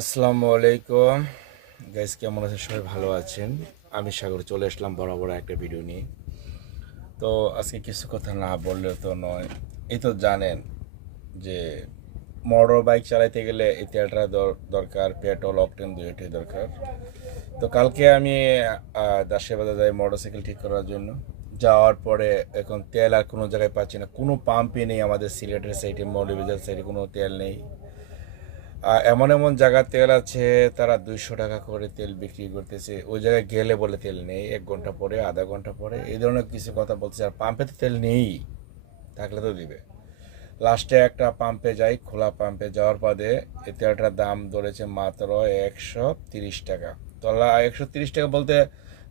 আসসালামু আলাইকুম গাইস, কেমন আছেন? সবাই ভালো আছেন? আমি সাগর চলে আসলাম বড় একটা ভিডিও নিয়ে। তো আজকে কিছু কথা না বললেও তো নয়। এই তো জানেন যে মোটর বাইক চালাইতে গেলে এই তেলটা দরকার, পেট্রোল অকটেন দুইটাই দরকার। তো কালকে আমি দাসে বাজার যাই মোটরসাইকেল ঠিক করার জন্য। যাওয়ার পরে এখন তেল আর কোনো জায়গায় পাচ্ছি না, কোনো পাম্পই নেই। আমাদের সিলেটের সাইডে, মৌলভীবাজার সাইডে কোনো তেল নেই। এমন এমন জায়গা তেল আছে, তারা 200 টাকা করে তেল বিক্রি করতেছে। ওই জায়গায় গেলে বলে তেল নেই, 1 ঘন্টা পরে, আধা ঘন্টা পরে, এই ধরনের কিছু কথা বলছে। আর পাম্পে তো তেল নেই, থাকলে তো দিবে। লাস্টে একটা পাম্পে যাই, খোলা পাম্পে যাওয়ার পরে এই তেলটার দাম ধরেছে মাত্র 130 টাকা। তো 130 টাকা বলতে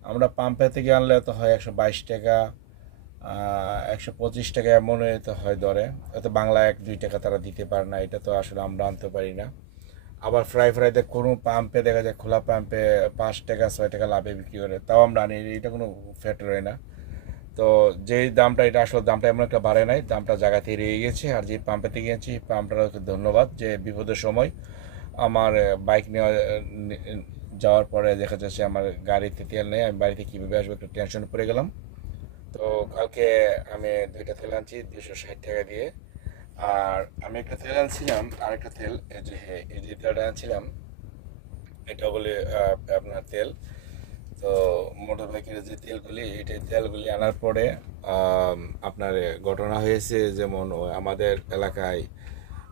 আমরা পাম্পে থেকে আনলে তো হয় 122 টাকা, 125 টাকা, এমন তো হয় ধরে। হয়তো বাংলা 1-2 টাকা তারা দিতে পারে না, এটা তো আসলে আমরা আনতে পারি না। আবার ফ্রাইতে কোনো পাম্পে দেখা যায়, খোলা পাম্পে 5 টাকা 6 টাকা লাভে বিক্রি করে, তাও আমরা আনি, এটা কোনো ফ্যাট রয়ে না। তো যেই দামটা, এটা আসলে দামটা এমন একটা বাড়ে নাই, দামটা জায়গাতেই রয়ে গেছে। আর যে পাম্পেতে গিয়েছি, পাম্পটাকে ধন্যবাদ যে বিপদের সময় আমার বাইক নেওয়া যাওয়ার পরে দেখা যাচ্ছে আমার গাড়িতে তেল নেই, আমি বাড়িতে কীভাবে আসবো একটু টেনশন পড়ে গেলাম। তো কালকে আমি 2টা তেল আনছি 260 টাকা দিয়ে। আর আমি একটা তেল আনছিলাম, আরেকটা তেল, এই যে তেলটা আনছিলাম, এটা বলে আপনার তেল। তো মোটর বাইকের যে তেলগুলি, তেলগুলি আনার পরে আপনার ঘটনা হয়েছে। যেমন আমাদের এলাকায়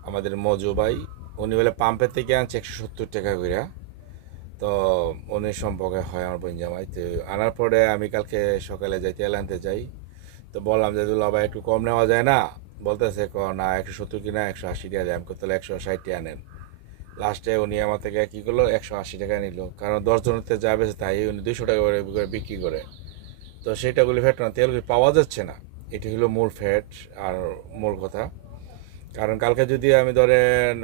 আমাদের মজু ভাই, উনি বলে পাম্পের থেকে আনছে 170 টাকা করে। তো উনি সম্পর্কে হয় আমার বোন জামাই। তো আনার পরে আমি কালকে সকালে যাই তেল আনতে যাই। তো বললাম যে দুলা ভাই একটু কম নেওয়া যায় না? বলতেছে না, 170 কিনা 180 টাকা দাম করতে, 160 টাকা নেন। লাস্টে উনি আমার থেকে কী করলো, 180 টাকা নিল। কারণ 10 জনের যাবে, তাই উনি 200 টাকা করে বিক্রি করে। তো সেটাগুলি ফ্যাট না, তেলগুলি পাওয়া যাচ্ছে না, এটি হলো মূল ফ্যাট আর মূল কথা। কারণ কালকে যদি আমি ধরেন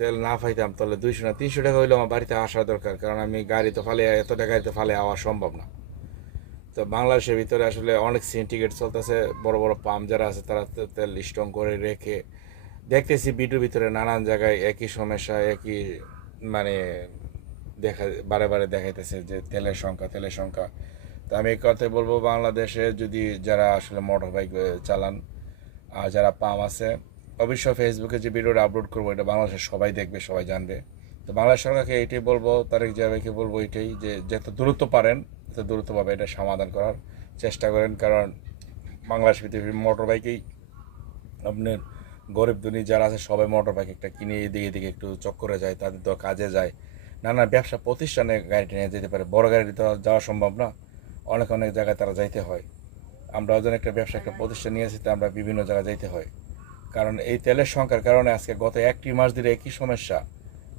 তেল না পাইতাম, তাহলে 200 না 300 টাকা হইলে আমার বাড়িতে আসা দরকার। কারণ আমি গাড়ি তো ফালে, এত টাকায় তো ফালে আওয়া সম্ভব না। তো বাংলাদেশের ভিতরে আসলে অনেক সিন্ডিকেট চলতেছে, বড় বড় পাম্প যারা আছে তারা তেল স্ট্রং করে রেখে। দেখতেছি ভিডিওর ভিতরে নানান জায়গায় একই সমস্যা, একই মানে দেখা বারে বারে দেখাইতেছে যে তেলের সংখ্যা। তো আমি এই কথাই বলবো, বাংলাদেশে যদি যারা আসলে মোটর বাইক চালান আর যারা পাম্প আছে, অবশ্যই ফেসবুকে যে ভিডিওটা আপলোড করবো, এটা বাংলাদেশের সবাই দেখবে, সবাই জানবে। তো বাংলাদেশ সরকারকে এইটাই বলবো, তারেক জিয়াকে বলবো এইটাই, যে যত দ্রুত পারেন তত দ্রুতভাবে এটা সমাধান করার চেষ্টা করেন। কারণ বাংলাদেশ পৃথিবীর মোটর বাইকেই আপনার গরিব দুনি যারা আছে, সবাই মোটর বাইক একটা কিনে এদিকে এদিকে একটু চক্করে যায়, তাদের তো কাজে যায়। নানা ব্যবসা প্রতিষ্ঠানে গাড়িটা নিয়ে যেতে পারে, বড় গাড়ি তো যাওয়া সম্ভব না, অনেক অনেক জায়গায় তারা যাইতে হয়। আমরা ওজন একটা ব্যবসা, একটা প্রতিষ্ঠান নিয়ে আসি, আমরা বিভিন্ন জায়গায় যাইতে হয়। কারণ এই তেলের সংখ্যার কারণে আজকে গত 1 মাস ধরে একই সমস্যা।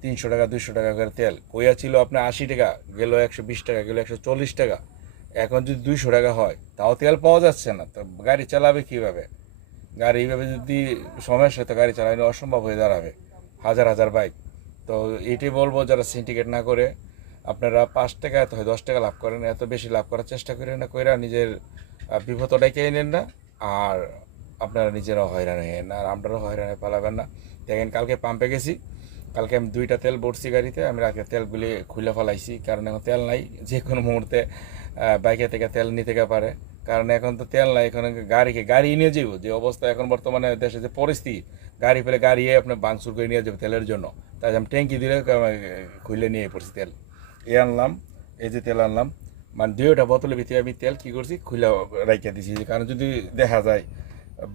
300 টাকা 200 টাকা করে তেল কইয়া ছিল আপনার 80 টাকা, গেল 120 টাকা, গেল 140 টাকা। এখন যদি 200 টাকা হয়, তাও তেল পাওয়া যাচ্ছে না, তো গাড়ি চালাবে কীভাবে? গাড়ি এইভাবে যদি সমস্যা, তো গাড়ি চালানো অসম্ভব হয়ে দাঁড়াবে। হাজার হাজার বাইক। তো এইটাই বলবো, যারা সিন্ডিকেট না করে আপনারা 5 টাকা এত হয় 10 টাকা লাভ করেন, এত বেশি লাভ করার চেষ্টা করেন না, কইরা নিজের বিপদটাকে নেন না। আর আপনারা নিজেরাও হয়রান হয়ে না, আর আপনারাও হয়রানে পালাবেন না। দেখেন কালকে পাম্পে গেছি, কালকে আমি 2টা তেল ভরছি গাড়িতে, আমি রাতে তেলগুলি খুলে ফেলাইছি। কারণ এখন তেল নাই, যে কোনো মুহূর্তে বাইকে থেকে তেল নিতে পারে। কারণ এখন তো তেল নাই, এখন গাড়ি নিয়ে যাবো, যে অবস্থা এখন বর্তমানে দেশে যে পরিস্থিতি, গাড়ি পেলে গাড়ি আপনার বাংসুর করে নিয়ে যাবে তেলের জন্য। তাই আমি ট্যাঙ্কি দিলে খুলে নিয়ে পড়ছি তেল। আনলাম, এই যে তেল আনলাম, মানে 2টা বোতলের ভিতরে আমি তেল কী করছি, খুলে রাখিয়ে দিছি। কারণ যদি দেখা যায়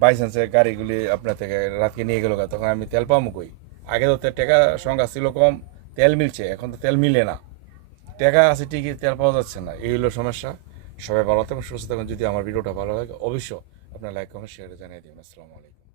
বাই চান্সে গাড়িগুলি আপনার থেকে রাতকে নিয়ে গেল, তখন আমি তেল পাবো কই? আগে তো টাকা সংখ্যা ছিল কম, তেল মিলছে, এখন তো তেল মিলে না। টাকা আছে ঠিকই, তেল পাওয়া যাচ্ছে না, এই হলো সমস্যা। সবাই ভালো থাকুন, সুস্থ থাকুন। যদি আমার ভিডিওটা ভালো লাগে, অবশ্যই আপনার লাইক কমেন্ট শেয়ারে জানিয়ে দিন। আসসালামু আলাইকুম।